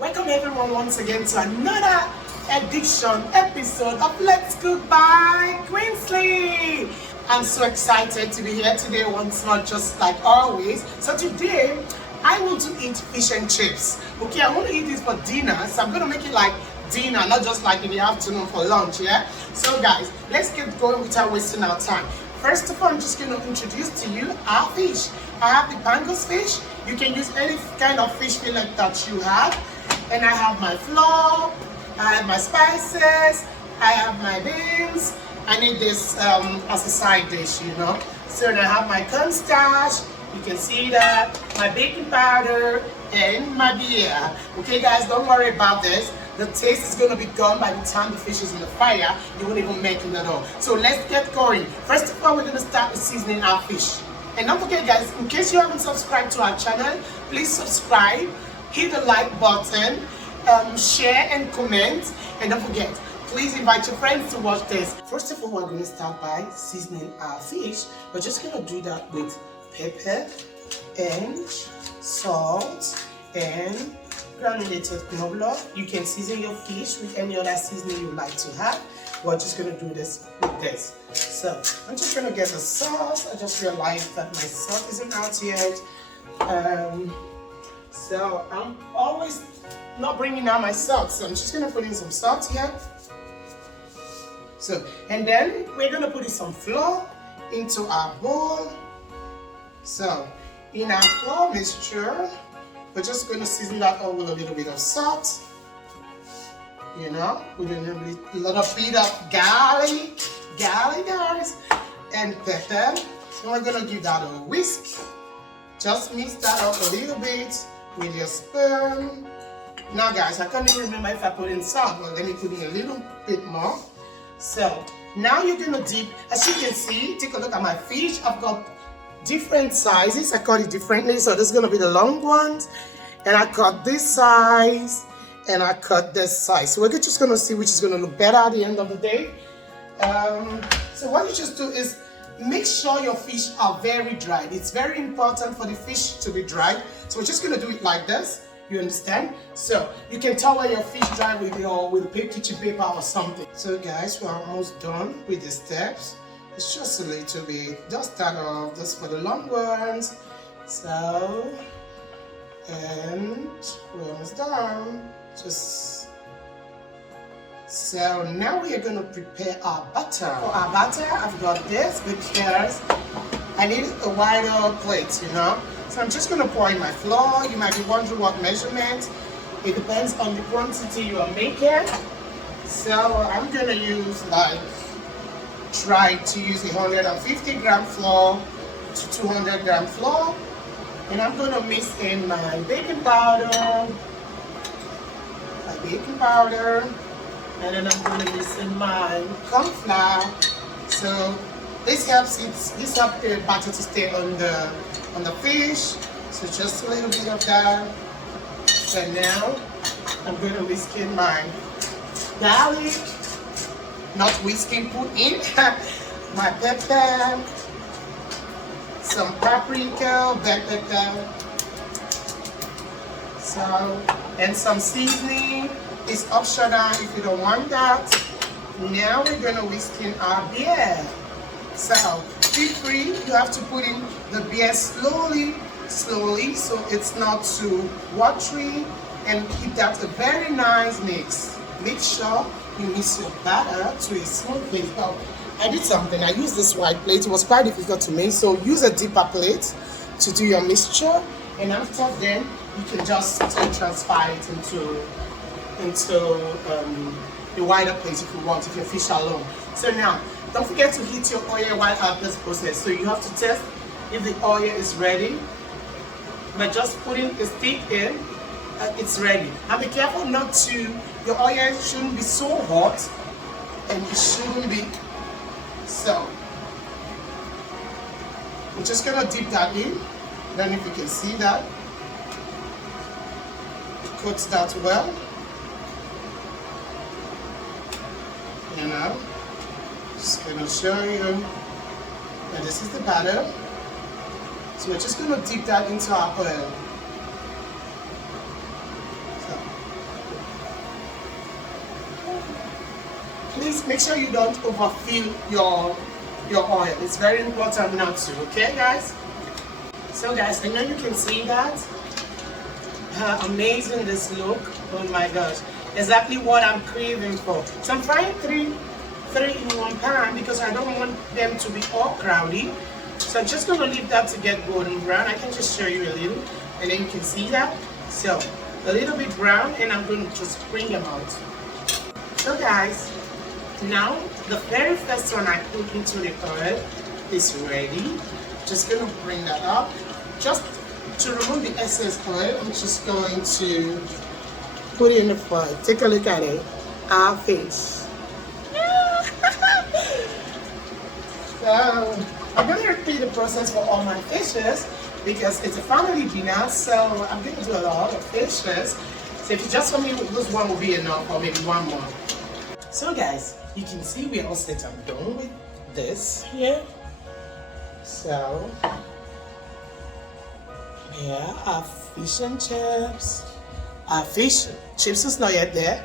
Welcome everyone once again to another episode of Let's Cook by Queensly. I'm so excited to be here today once more, just like always. So today, I want to eat fish and chips. Okay, I want to eat this for dinner, so I'm going to make it like dinner, not just like in the afternoon for lunch, yeah? So guys, let's get going without wasting our time. First of all, I'm just going to introduce to you our fish. I have the Bangos fish. You can use any kind of fish fillet that you have. And I have my flour, I have my spices, I have my beans. I need this as a side dish, you know. So I have my cornstarch, you can see that, my baking powder, and my beer. Okay guys, don't worry about this. The taste is going to be gone by the time the fish is in the fire. You won't even make it at all. So let's get going. First of all, we're going to start with seasoning our fish. And don't forget guys, in case you haven't subscribed to our channel, please subscribe, hit the like button, share and comment, and don't forget, please invite your friends to watch this. First of all, we're going to start by seasoning our fish. We're just going to do that with pepper and salt and granulated knoblauch. You can season your fish with any other seasoning you like to have. We're just going to do this with this. So I'm just going to get the sauce. I just realized that my salt isn't out yet. So I'm always not bringing out my salt. So I'm just going to put in some salt here. So, and then we're going to put in some flour into our bowl. So in our flour mixture, we're just going to season that all with a little bit of salt, you know, with a little bit of garlic guys, and pepper. And we're going to give that a whisk. Just mix that up a little bit with your spoon. Now guys, I can't even remember if I put in salt, but let me put in a little bit more. So now you're going to dip, as you can see, take a look at my fish. I've got different sizes. I cut it differently. So this is going to be the long ones, and I cut this size, and I cut this size. So we're just going to see which is going to look better at the end of the day. So what you just do is make sure your fish are very dried. It's very important for the fish to be dried. So we're just going to do it like this. You understand? So you can tell where your fish dry with kitchen paper or something. So guys, we're almost done with the steps. It's just a little bit, just start off just for the long ones. So, and we're almost done. So now we are going to prepare our butter. For our butter, I've got this because I need a wider plate, you know. So I'm just going to pour in my flour. You might be wondering what measurement. It depends on the quantity you are making. So I'm going to use try to use 150 gram flour to 200 gram flour, and I'm going to mix in my baking powder, and then I'm going to mix in my corn flour. So this helps the butter to stay on the fish. So just a little bit of that, and now I'm going to whisk in my garlic. Not whisking, put in my pepper, some paprika, black pepper, so, and some seasoning. It's optional if you don't want that. Now we're going to whisk in our beer. So feel free, you have to put in the beer slowly, so it's not too watery, and keep that a very nice mix. Make sure you mix your batter to a smooth paste. Oh, I did something. I used this white plate. It was quite difficult to make, so use a deeper plate to do your mixture. And after then, you can just transfer it into the wider plate if you want, if your fish are long. So now, don't forget to heat your oil while at this process. So you have to test if the oil is ready by just putting a stick in. It's ready. And be careful not to, your oil shouldn't be so hot, and it shouldn't be so. We're just gonna dip that in. Then if you can see that, coat that well. You know, just gonna show you. And this is the batter. So we're just gonna dip that into our oil. please make sure you don't overfill your oil. It's very important not to, okay guys? So guys, I know you can see that. How amazing this look. Oh my gosh. Exactly what I'm craving for. So I'm frying three in one pan because I don't want them to be all crowded. So I'm just going to leave that to get golden brown. I can just show you a little and then you can see that. So a little bit brown and I'm going to just bring them out. So guys, now the very first one I put into the oil is ready. Just going to bring that up. Just to remove the excess oil, I'm just going to put it in the foil. Take a look at it. Our fish. So I'm going to repeat the process for all my fishes because it's a family dinner, so I'm going to do a lot of fishes. So if you just for me, this one will be enough, or maybe one more. So guys, you can see we're all set. I'm done with this here. So yeah, our fish and chips. Our fish chips is not yet there.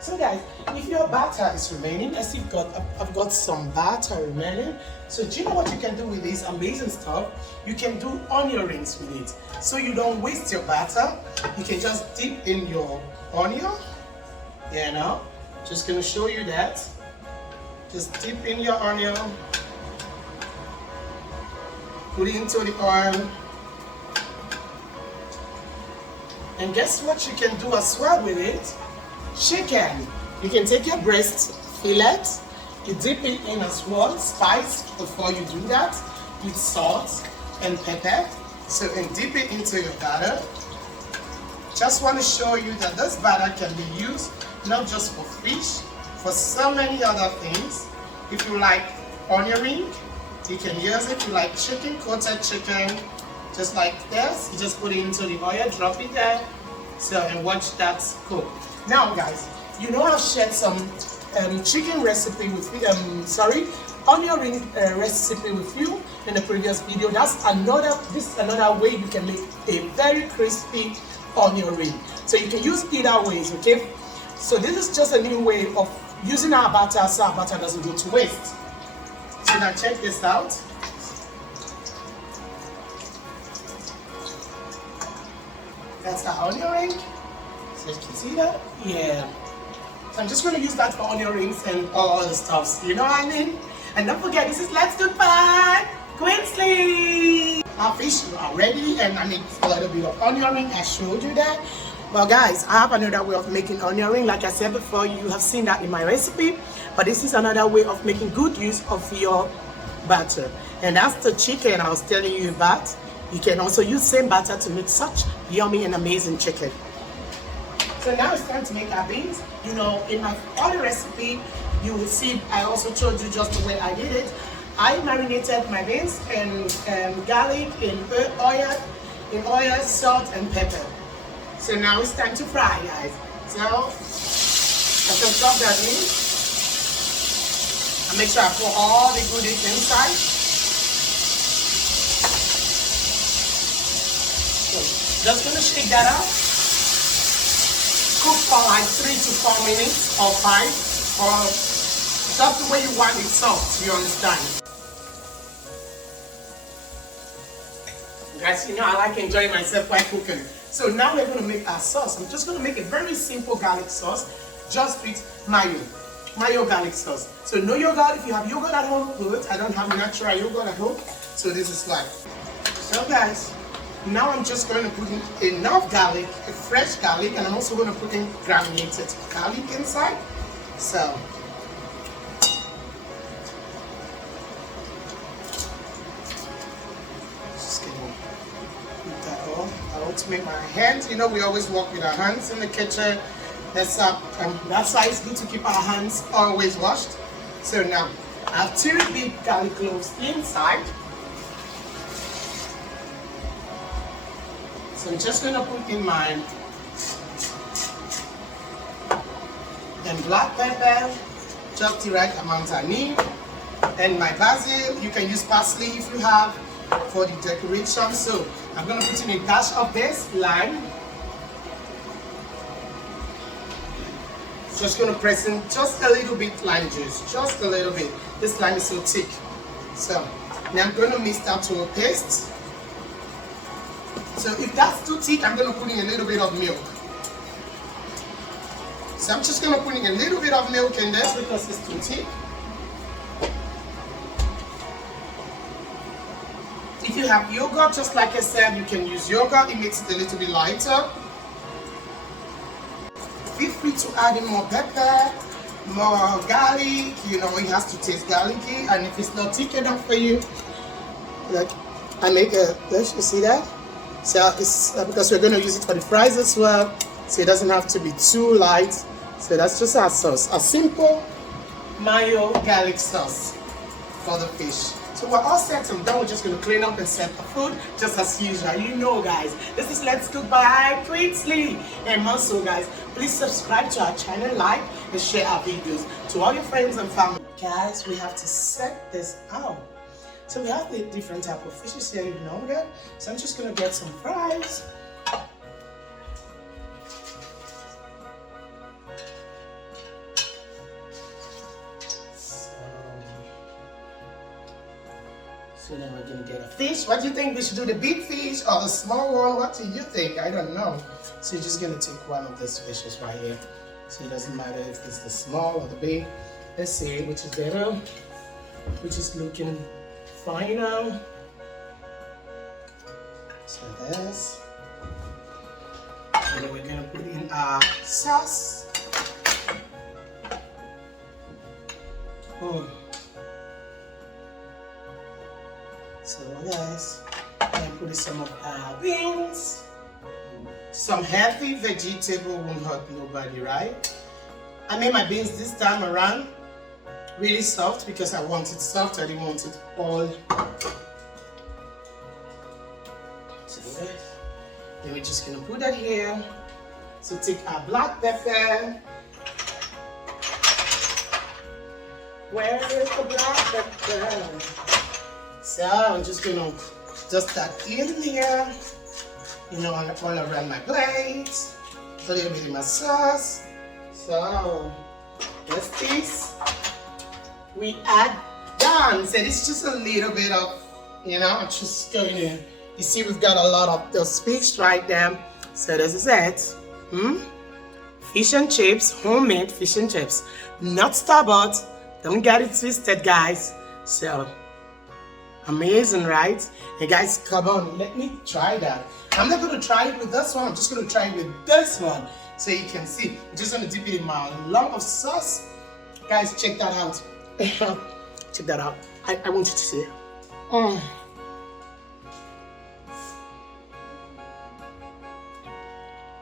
So guys, if your batter is remaining, as I've got some batter remaining. So do you know what you can do with this amazing stuff? You can do onion rings with it. So you don't waste your batter. You can just dip in your onion. You know, just gonna show you that. Just dip in your onion. Put it into the oil. And guess what you can do as well with it? Chicken. You can take your breast fillet, you dip it in as well, spice before you do that, with salt and pepper. So and dip it into your batter. Just want to show you that this batter can be used not just for fish, for so many other things. If you like onion ring, you can use it. If you like chicken, coated chicken, just like this, you just put it into the oil, drop it there, so and watch that cook. Now guys, you know I've shared some chicken recipe with you, onion ring recipe with you in the previous video. This is another way you can make a very crispy onion ring. So you can use either ways, okay? So this is just a new way of using our batter so our batter doesn't go to waste. So now check this out. That's the onion ring. So you can see that? Yeah. So I'm just going to use that for onion rings and all the stuffs. You know what I mean? And don't forget, this is Let's Cook by Queensly. Our fish are ready and I made a little bit of onion ring. I showed you that. But guys, I have another way of making onion ring. Like I said before, you have seen that in my recipe. But this is another way of making good use of your batter. And that's the chicken I was telling you about. You can also use same batter to make such yummy and amazing chicken. So now it's time to make our beans. You know, in my other recipe, you will see I also told you just the way I did it. I marinated my beans in garlic, in oil, salt, and pepper. So now it's time to fry, guys. So I can drop that in. And make sure I put all the goodies inside. So just gonna shake that out. Cook for like 3 to 4 minutes or 5, or just the way you want it soft, you understand? Guys, you know I like enjoying myself while cooking. So now we're going to make our sauce. I'm just going to make a very simple garlic sauce, just with mayo garlic sauce. So no yogurt. If you have yogurt at home, good. I don't have natural yogurt at home, so this is why. So guys, now I'm just going to put in enough garlic, a fresh garlic, and I'm also going to put in granulated garlic inside. So just going to put that on. I want to make my hands, you know, we always work with our hands in the kitchen. That's why it's good to keep our hands always washed. So now I have 2 big garlic cloves inside. So I'm just going to put in my black pepper, just the right amount I need, and my basil. You can use parsley if you have for the decoration. So I'm going to put in a dash of this lime. Just gonna press in just a little bit lime juice, just a little bit. This lime is so thick. So now I'm gonna mix that to a paste. So if that's too thick, I'm gonna put in a little bit of milk. So I'm just gonna put in a little bit of milk in this because it's too thick. If you have yogurt, just like I said, you can use yogurt. It makes it a little bit lighter. Feel free to add in more pepper, more garlic. You know, it has to taste garlicky. And if it's not thick enough for you, like I make a, you see that? So it's because we're going to use it for the fries as well. So it doesn't have to be too light. So that's just our sauce. A simple mayo garlic sauce for the fish. So we're all set and done. We're just going to clean up and set the food just as usual. You know, guys, this is Let's Cook by Queensly. And also, guys, please subscribe to our channel, like, and share our videos to all your friends and family. Guys, we have to set this out. So we have the different type of fishes here, you know that. So I'm just going to get some fries. So now we're gonna get a fish. What do you think? We should do the big fish or the small one? What do you think? I don't know. So you're just gonna take one of these fishes right here. So it doesn't matter if it's the small or the big. Let's see which is better, which is looking fine now. So this. And then we're gonna put in our sauce. So guys, I'm putting some of our beans. Some healthy vegetable won't hurt nobody, right? I made my beans this time around really soft because I want it soft. I didn't want it all. So then we're just gonna put that here. So take our black pepper. Where is the black pepper? So I'm just gonna dust that in here, you know, all around my plate, a little bit in my sauce. So that's this. We add done. So it's just a little bit of, you know, I'm just going to, you see we've got a lot of those fish right there. So this is it. Fish and chips, homemade fish and chips, not store-bought. Don't get it twisted, guys. So amazing, right? Hey guys, come on, let me try that. I'm not going to try it with this one. I'm just going to try it with this one so you can see. I'm just going to dip it in my lump of sauce. Guys, check that out. Check that out. I want you to see it.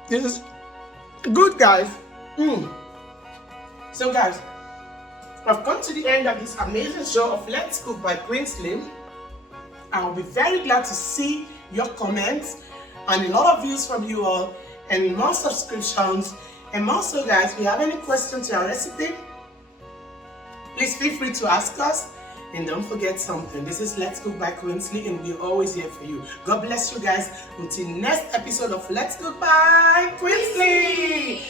This is good, guys. So guys, I've come to the end of this amazing show of Let's Cook by Queensly. I'll be very glad to see your comments and a lot of views from you all and more subscriptions. And also, guys, if you have any questions to our recipe, please feel free to ask us. And don't forget something. This is Let's Cook by Queensly, and we're always here for you. God bless you guys. Until next episode of Let's Cook by Queensly.